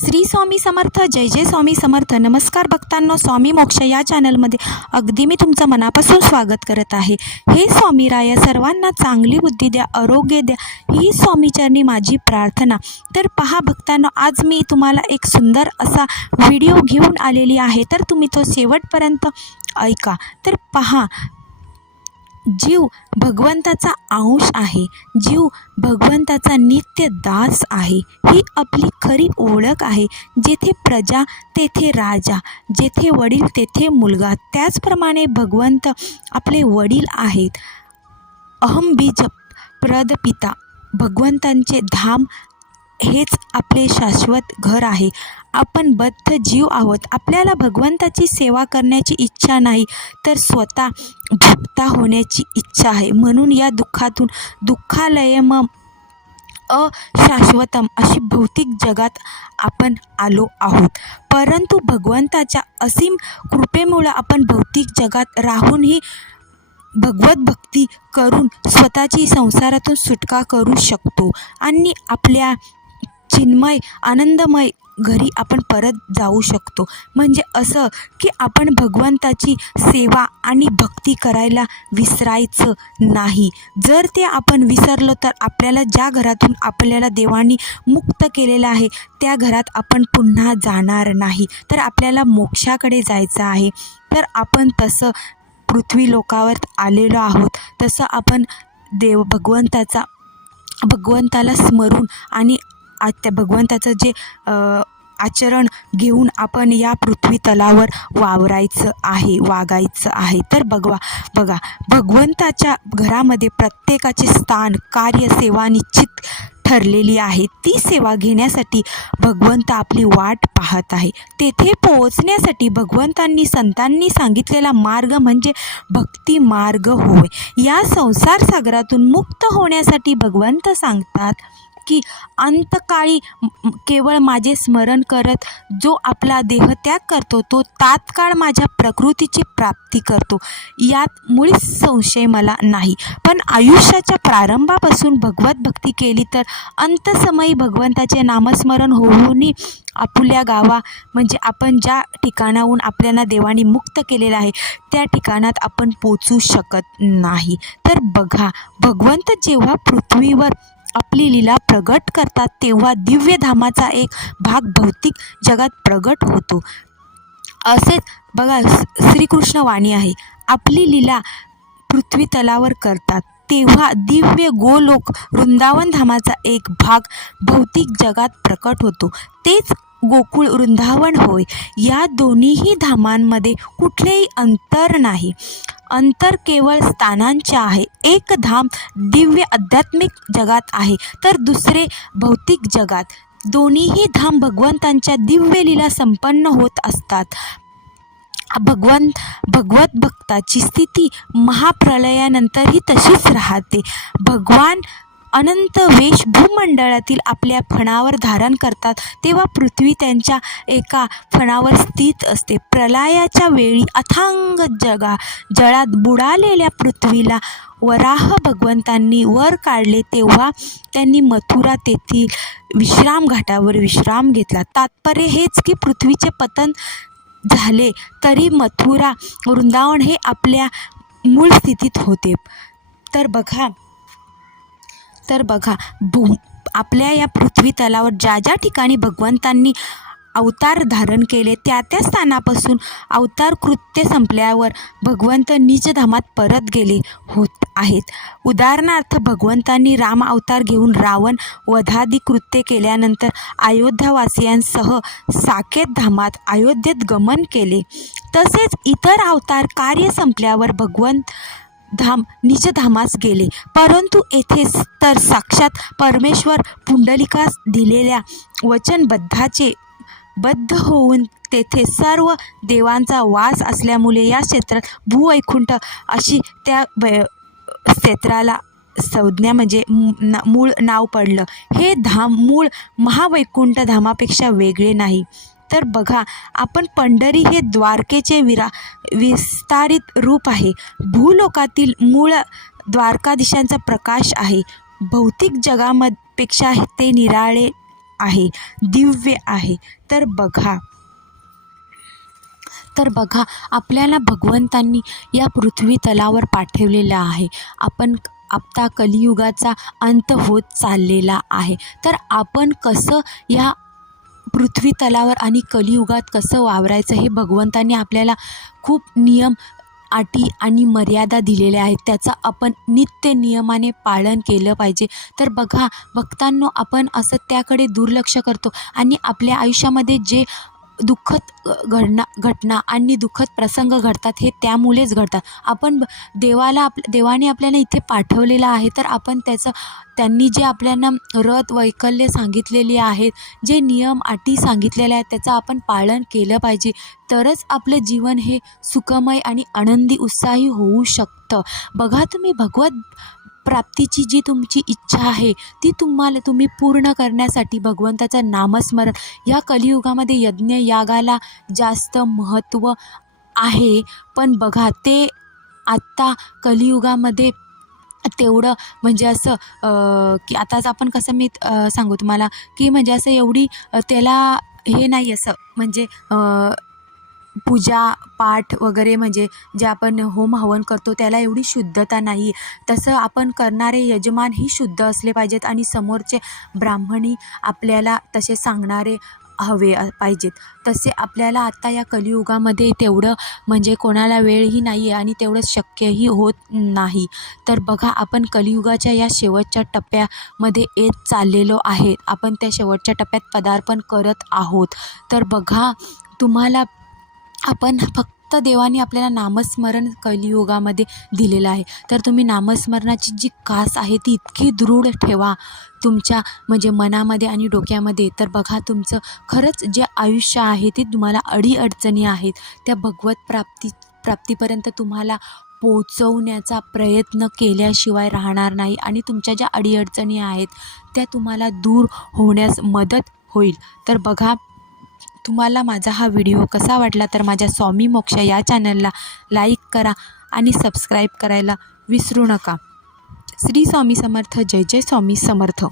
श्री स्वामी समर्थ. जय जय स्वामी समर्थ. नमस्कार भक्तांनो, स्वामी मोक्ष या चॅनलमध्ये अगदी मी तुमचं मनापासून स्वागत करत आहे. हे स्वामीराया सर्वांना चांगली बुद्धी द्या, आरोग्य द्या, ही स्वामीचरणी माझी प्रार्थना. तर पहा भक्तांनो, आज मी तुम्हाला एक सुंदर असा व्हिडिओ घेऊन आलेली आहे, तर तुम्ही तो शेवटपर्यंत ऐका. तर पहा, जीव भगवंताचा अंश आहे, जीव भगवंताचा नित्य दास आहे, ही आपली खरी ओळख आहे. जेथे प्रजा तेथे राजा, जेथे वडील तेथे मुलगा. त्याचप्रमाणे भगवंत आपले वडील आहेत. अहम बीज प्रद पिता, भगवंतांचे धाम हेच आपले शाश्वत घर आहे. आपण बद्ध जीव आहोत. आपल्याला भगवंताची सेवा करण्याची इच्छा नाही, तर स्वतः भोक्ता होण्याची इच्छा आहे. म्हणून या दुःखातून दुःखालयम अशाश्वतम अशी भौतिक जगात आपण आलो आहोत. परंतु भगवंताच्या असीम कृपेमुळे आपण भौतिक जगात राहूनही भगवत भक्ती करून स्वतःची संसारातून सुटका करू शकतो आणि आपल्या चिन्मय आनंदमय घरी आपण परत जाऊ शकतो. म्हणजे असं की आपण भगवंताची सेवा आणि भक्ती करायला विसरायचं नाही. जर ते आपण विसरलो तर आपल्याला ज्या घरातून आपल्याला देवानी मुक्त केलेलं आहे त्या घरात आपण पुन्हा जाणार नाही. तर आपल्याला मोक्षाकडे जायचं आहे. तर आपण तसं पृथ्वी लोकावर आलेलो आहोत, तसं आपण भगवंताला स्मरून आणि त्या भगवंताचं जे आचरण घेऊन आपण या पृथ्वी तलावर वागायचं आहे. तर बघा भगवंताच्या घरामध्ये प्रत्येकाचे स्थान, कार्य, सेवा निश्चित ठरलेली आहे. ती सेवा घेण्यासाठी भगवंत आपली वाट पाहत आहे. तेथे पोहोचण्यासाठी भगवंतांनी संतांनी सांगितलेला मार्ग म्हणजे भक्ती मार्ग होय. या संसार सागरातून मुक्त होण्यासाठी भगवंत सांगतात की अंतकाळी केवळ माझे स्मरण करत जो आपला देह त्याग करतो तो तात्काळ माझ्या प्रकृतीची प्राप्ती करतो, यात मुळीच संशय मला नाही. पण आयुष्याच्या प्रारंभापासून भगवत भक्ती केली तर अंतसमयी भगवंताचे नामस्मरण होऊनही आपल्या गावा म्हणजे आपण ज्या ठिकाणाहून आपल्याला देवानी मुक्त केलेलं आहे त्या ठिकाणात आपण पोचू शकत नाही. तर बघा, भगवंत जेव्हा पृथ्वीवर आपली लीला प्रगट करतात तेव्हा दिव्य धामाचा एक भाग भौतिक जगात प्रगट होतो. असेच बघा, श्रीकृष्ण वाणी आहे, आपली लीला पृथ्वी तलावर करतात तेव्हा दिव्य गोलोक वृंदावन धामाचा एक भाग भौतिक जगात प्रकट होतो. तेच गोकुळ वृंदावन होय. या दोन्हीही धामांमध्ये कुठलेही अंतर नाही. अंतर केवळ स्थानांचे आहे. एक धाम दिव्य आध्यात्मिक जगात आहे तर दुसरे भौतिक जगात. दोन्हीही धाम भगवंतांच्या दिव्य लीला संपन्न होत असतात. भगवत भक्ताची स्थिती महाप्रलयानंतरही तशीच राहते. भगवान अनंत वेश भूमंडळातील आपल्या फणावर धारण करतात तेव्हा पृथ्वी त्यांच्या एका फणावर स्थित असते. प्रलयाच्या वेळी अथांग जळात बुडालेल्या पृथ्वीला वराह भगवंतांनी वर काढले तेव्हा त्यांनी मथुरा तेथील विश्राम घाटावर विश्राम घेतला. तात्पर्य हेच की पृथ्वीचे पतन झाले तरी मथुरा वृंदावन हे आपल्या मूळ स्थितीत होते. तर बघा आपल्या या पृथ्वी तलावर ज्या ज्या ठिकाणी भगवंतांनी अवतार धारण केले त्या त्या स्थानापासून अवतार कृत्य संपल्यावर भगवंत निजधामात परत गेले होत आहेत. उदाहरणार्थ भगवंतांनी राम अवतार घेऊन रावण वधादी कृत्य केल्यानंतर अयोध्यावासियांसह साकेत धामात अयोध्येत गमन केले. तसेच इतर अवतार कार्य संपल्यावर भगवंत निजधामास गेले. परंतु येथे तर साक्षात परमेश्वर पुंडलिकास दिलेल्या वचनबद्धाचे बद्ध होऊन तेथे सर्व देवांचा वास असल्यामुळे या क्षेत्रात भूवैकुंठ अशी त्या क्षेत्राला संज्ञा म्हणजे मूळ नाव पडलं. हे धाम मूळ महावैकुंठ धामापेक्षा वेगळे नाही. तर बघा, आपण पंढरी हे द्वारकेचे विस्तारित रूप आहे. भूलोकातील मूळ द्वारकाधीशांचा प्रकाश आहे. भौतिक जगापेक्षा ते निराळे आहे, दिव्य आहे. तर बघा आपल्याला भगवंतांनी या पृथ्वी तलावर पाठवलेलं आहे. आता कलियुगाचा अंत होत चाललेला आहे. तर आपण कसं या पृथ्वी तलावर आणि कलियुगात कसं वावरायचं हे भगवंतांनी आपल्याला खूप नियम, अटी आणि मर्यादा दिलेल्या आहेत. त्याचं आपण नित्य नियमाने पालन केलं पाहिजे. तर बघा भक्तांनो, आपण असं त्याकडे दुर्लक्ष करतो आणि आपल्या आयुष्यामध्ये जे दुःखद घटना आणि दुःखद प्रसंग घडतात हे त्यामुळेच घडतात. देवाने आपल्याला इथे पाठवलेलं आहे, तर आपण त्यांनी जे आपल्याला रथ वैकल्य सांगितलेली आहेत, जे नियम अटी सांगितलेले आहेत, त्याचं आपण पालन केलं पाहिजे. तरच आपलं जीवन हे सुखमय आणि आनंदी उत्साही होऊ शकतं. बघा तुम्ही भगवत प्राप्तीची जी तुमची इच्छा आहे ती तुम्ही पूर्ण करण्यासाठी भगवंताचं नामस्मरण, या कलियुगामध्ये यज्ञ यागाला जास्त महत्त्व आहे. पण बघा ते आत्ता कलियुगामध्ये तेवढं म्हणजे असं की आताच आपण कसं मी सांगू तुम्हाला की म्हणजे असं एवढी त्याला हे नाही, असं म्हणजे पूजा पाठ वगैरे म्हणजे जे आपण होम हवन करतो त्याला एवढी शुद्धता नाही. तसं आपण करणारे यजमानही शुद्ध असले पाहिजेत आणि समोरचे ब्राह्मणी आपल्याला तसे सांगणारे हवे पाहिजेत. तसे आपल्याला आता या कलियुगामध्ये तेवढं म्हणजे कोणाला वेळही नाही आहे आणि तेवढं शक्यही होत नाही. तर बघा आपण कलियुगाच्या या शेवटच्या टप्प्यामध्ये येत चाललेलो आहे. आपण त्या शेवटच्या टप्प्यात पदार्पण करत आहोत. तर बघा आपण फक्त देवाने आपल्याला नामस्मरण कलियुगामध्ये दिलेलं आहे. तर तुम्ही नामस्मरणाची जी कास आहे ती इतकी दृढ ठेवा तुमच्या म्हणजे मनामध्ये आणि डोक्यामध्ये. तर बघा तुमचं खरंच जे आयुष्य आहे ते तुम्हाला अडीअडचणी आहेत त्या भगवत प्राप्तीपर्यंत तुम्हाला पोचवण्याचा प्रयत्न केल्याशिवाय राहणार नाही आणि तुमच्या ज्या अडीअडचणी आहेत त्या तुम्हाला दूर होण्यास मदत होईल. तर बघा तुम्हाला माझा हा व्हिडिओ कसा वाटला तर माझ्या स्वामी मोक्ष या चॅनलला लाईक करा आणि सबस्क्राईब करायला विसरू नका. श्री स्वामी समर्थ. जय जय स्वामी समर्थ.